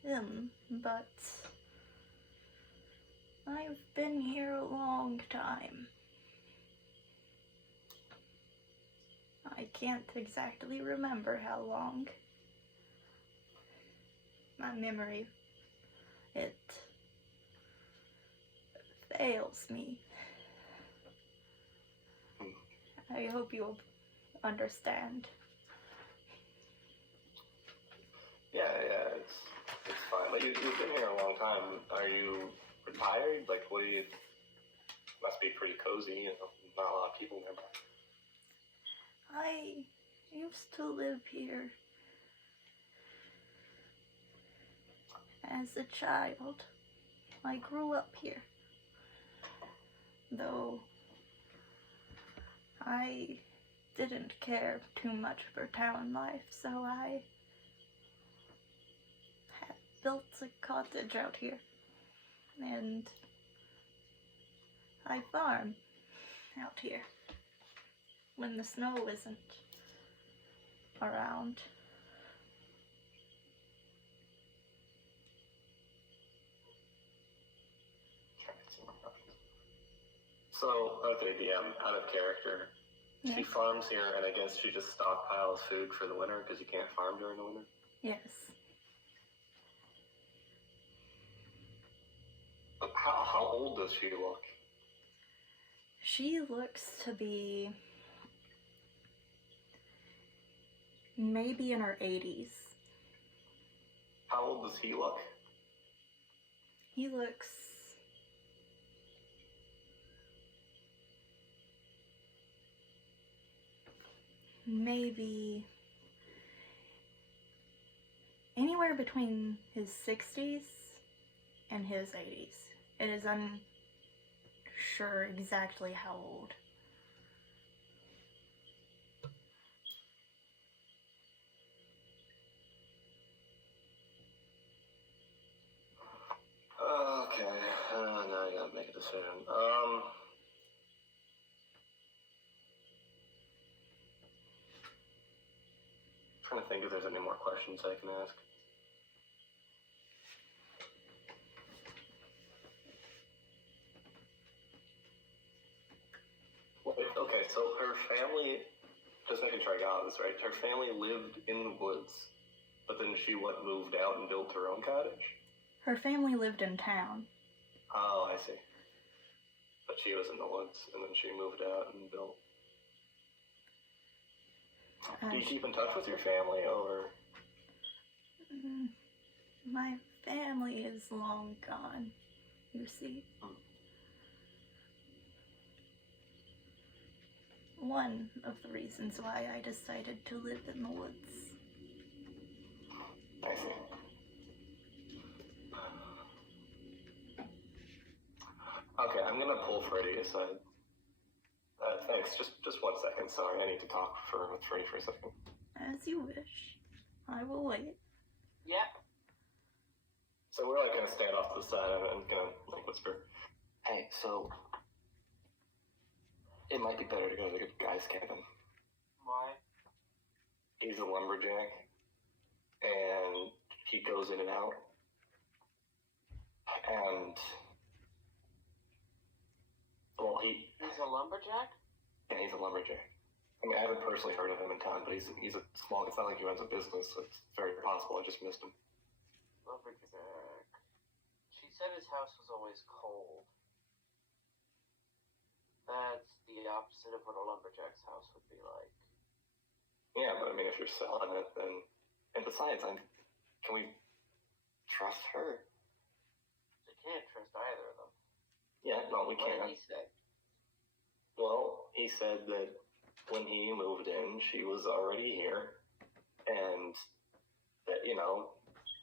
him, but I've been here a long time. I can't exactly remember how long. My memory It fails me. I hope you'll understand. Yeah, it's fine. But you've been here a long time. Are you retired? Like, what do you? Must be pretty cozy. You know, not a lot of people nearby. I used to live here as a child. I grew up here. Though I didn't care too much for town life, so I had built a cottage out here. And I farm out here when the snow isn't around. So, okay, DM, out of character. Yes. She farms here, and I guess she just stockpiles food for the winter because you can't farm during the winter? Yes. How old does she look? She looks to be maybe in her 80s. How old does he look? He looks maybe anywhere between his 60s and his 80s. It is unsure exactly how old. Okay, now I gotta make a decision. Trying to think if there's any more questions I can ask. Wait, okay, so her family, just making sure I got this right, her family lived in the woods, but then she, moved out and built her own cottage? Her family lived in town. Oh, I see. But she was in the woods, and then she moved out and built. Do you keep in touch with your family, or? My family is long gone, you see. One of the reasons why I decided to live in the woods. I see. Okay, I'm gonna pull Freddy aside. Thanks. Just 1 second. Sorry, I need to talk with Freddy for a second. As you wish. I will wait. Yep. So we're like gonna stand off to the side and gonna like whisper, "Hey, so it might be better to go to the guy's cabin. Why? He's a lumberjack, and he goes in and out, and well, He's a lumberjack? yeah, he's a lumberjack. I mean, I haven't personally heard of him in town, but he's a small. It's not like he runs a business, so it's very possible I just missed him. Lumberjack. She said his house was always cold. That's the opposite of what a lumberjack's house would be like. Yeah, but I mean, if you're selling it, then and besides, can we trust her? You can't trust either of them. Yeah, no, we What did can't. he say? Well, he said that when he moved in, she was already here, and that,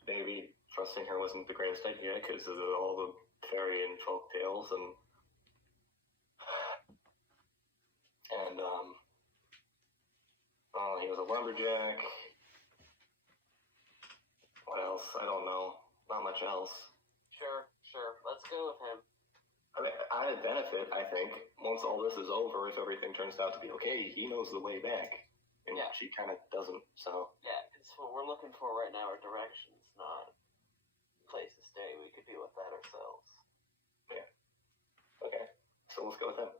maybe trusting her wasn't the greatest idea because of all the fairy and folk tales, and he was a lumberjack. What else? I don't know. Not much else. Sure. Let's go with him. I mean, I benefit, I think, once all this is over, if everything turns out to be okay, he knows the way back. And Yeah. she kind of doesn't, so. Yeah, because what we're looking for right now are directions, not a place to stay. We could deal with that ourselves. Yeah. Okay, so let's go with him.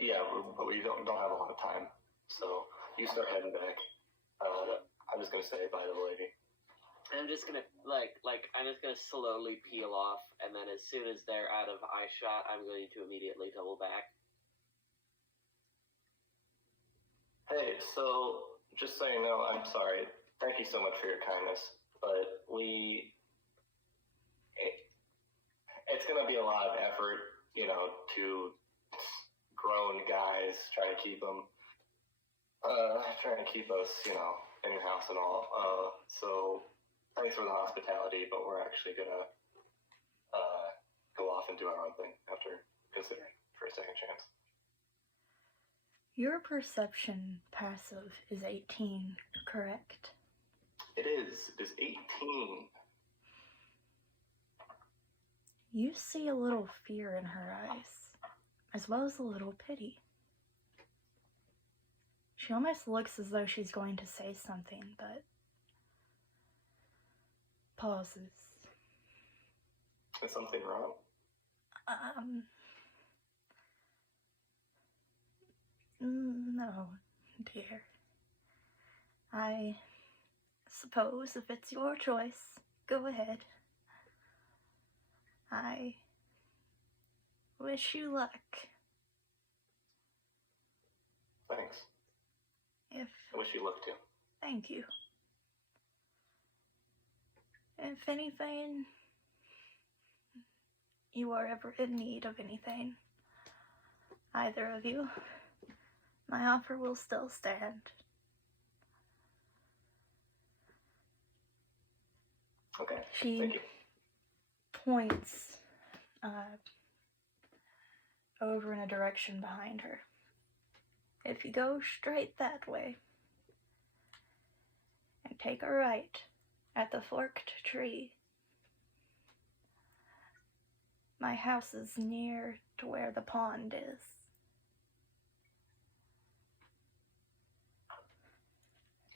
Yeah, but we don't have a lot of time. So you start heading back. I'm just gonna say bye to the lady. I'm just gonna I'm just gonna slowly peel off, and then as soon as they're out of eye shot, I'm going to immediately double back. Hey, so just so you know, I'm sorry. Thank you so much for your kindness, but it's gonna be a lot of effort, you know, to grown guys trying to keep us, you know, in your house and all. So thanks for the hospitality, but we're actually gonna go off and do our own thing after considering for a second chance. Your perception passive is 18, correct? It is. It is 18. You see a little fear in her eyes, as well as a little pity. She almost looks as though she's going to say something, but pauses. Is something wrong? No, dear. I suppose if it's your choice, go ahead. I wish you luck. Thanks. I wish you luck too. Thank you. If anything, you are ever in need of anything, either of you, my offer will still stand. Okay. She Thank you. points over in a direction behind her. If you go straight that way and take a right at the forked tree, my house is near to where the pond is.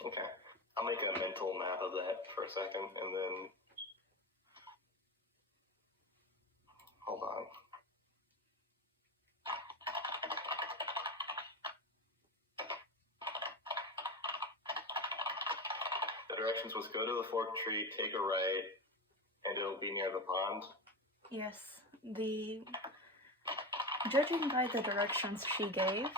Okay. I'll make a mental map of that for a second, and then... Hold on. The directions was go to the forked tree, take a right, and it'll be near the pond. Yes, judging by the directions she gave...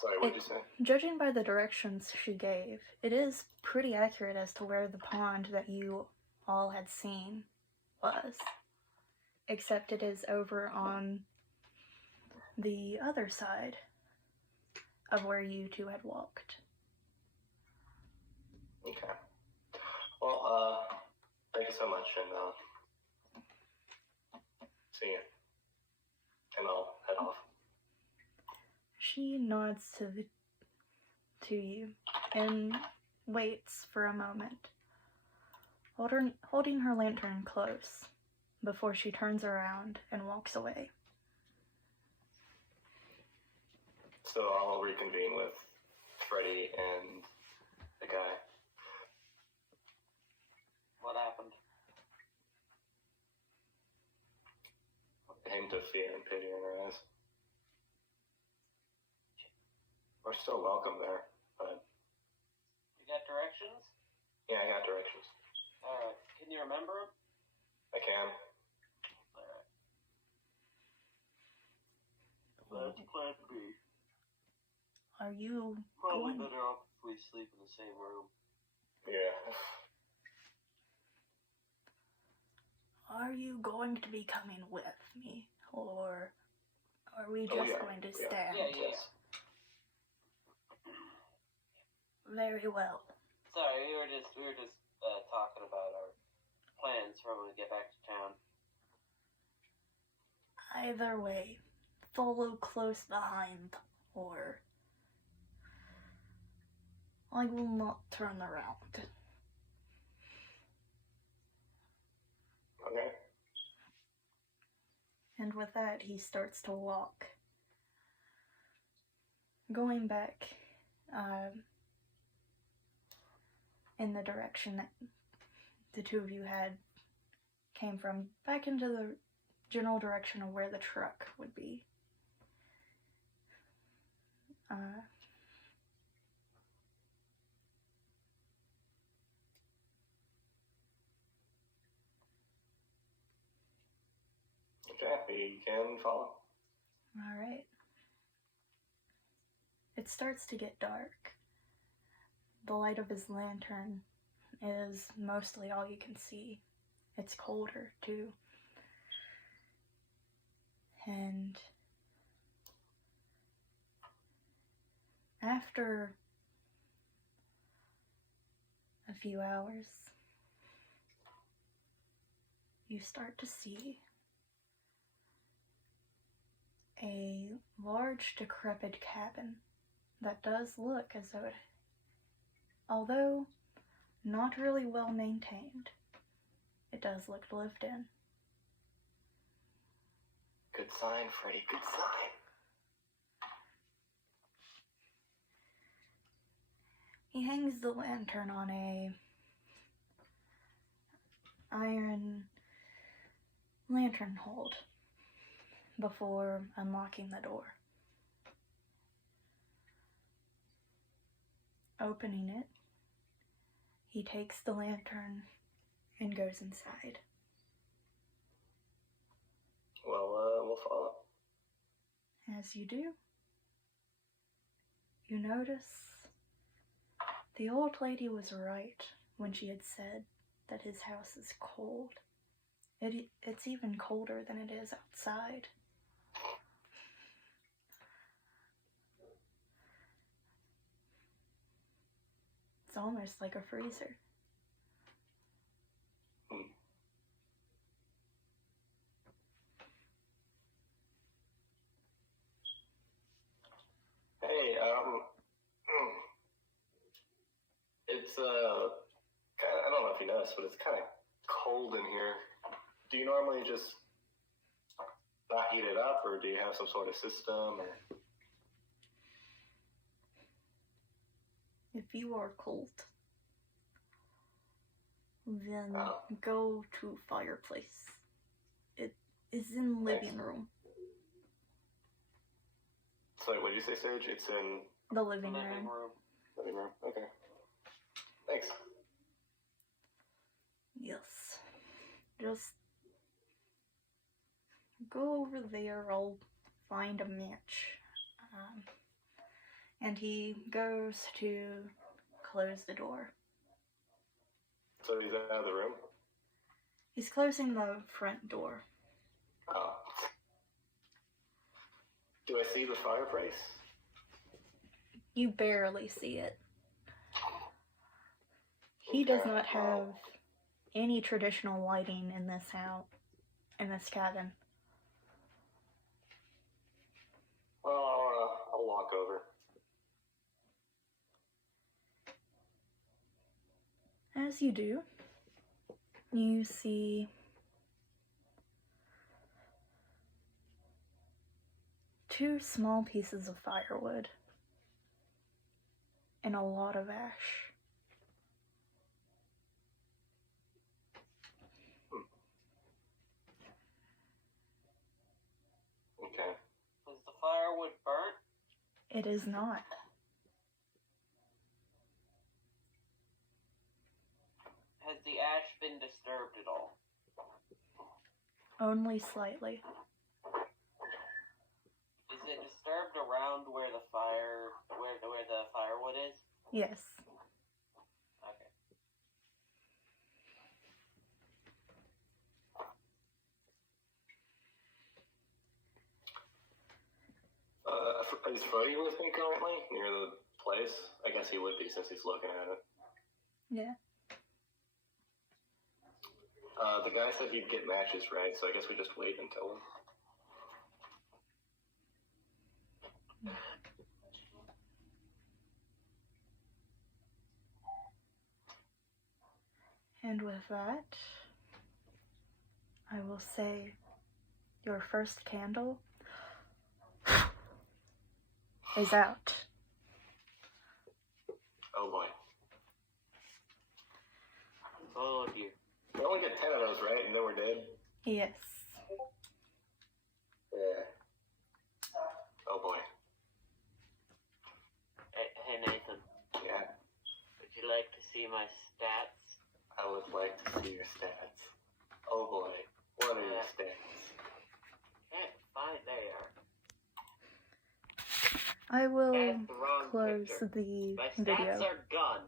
Sorry, what did you say? Judging by the directions she gave, it is pretty accurate as to where the pond that you all had seen was. Except it is over on the other side of where you two had walked. Okay. Well, thank you so much, and see you. And I'll head off. She nods to you and waits for a moment, holding her lantern close before she turns around and walks away. So I'll reconvene with Freddy and the guy. What happened? A hint of fear and pity in her eyes. We're still welcome there, but... You got directions? Yeah, I got directions. Alright. Can you remember them? I can. Alright. That's plan B. Are you Probably going? better off if we sleep in the same room. Yeah. Are you going to be coming with me, or are we just going to stand? Yeah. Very well. Sorry, we were just talking about our plans for when we get back to town. Either way, follow close behind, or I will not turn around. Okay. And with that, he starts to walk, going back in the direction that the two of you had came from, back into the general direction of where the truck would be. Okay, we can follow. Alright. It starts to get dark. The light of his lantern is mostly all you can see. It's colder, too. And after a few hours, you start to see a large, decrepit cabin that does look as though it, although not really well maintained, it does look lived in. Good sign, Freddy, good sign. He hangs the lantern on a iron lantern hold before unlocking the door. Opening it, he takes the lantern and goes inside. Well, we'll follow. As you do, you notice the old lady was right when she had said that his house is cold. It's even colder than it is outside. It's almost like a freezer. Hey, it's kind of, I don't know if you noticed, but it's kind of cold in here. Do you normally just not heat it up, or do you have some sort of system? Or... If you are cold, then go to fireplace. It is in living room. So what did you say, Sage? It's in The living room. living room. Okay. Thanks. Yes. Just go over there. I'll find a match. And he goes to close the door. So he's out of the room? He's closing the front door. Oh. Do I see the fireplace? You barely see it. He does not have any traditional lighting in this house, in this cabin. Well, I'll walk over. As you do, you see two small pieces of firewood and a lot of ash. Okay. Was the firewood burnt? It is not. Has the ash been disturbed at all? Only slightly. Is it disturbed around where the firewood is? Yes. Okay. Is Freddy with me currently near the place? I guess he would be since he's looking at it. Yeah. The guy said he'd get matches, right? So I guess we just wait until. And with that, I will say your first candle is out. Oh boy. Oh dear. We only get 10 of those, right? And then we're dead? Yes. Yeah. Oh boy. are your stats? Oh boy, what are your stats? Can't find. There you are. I will That's the wrong close picture. the My video. stats are gone.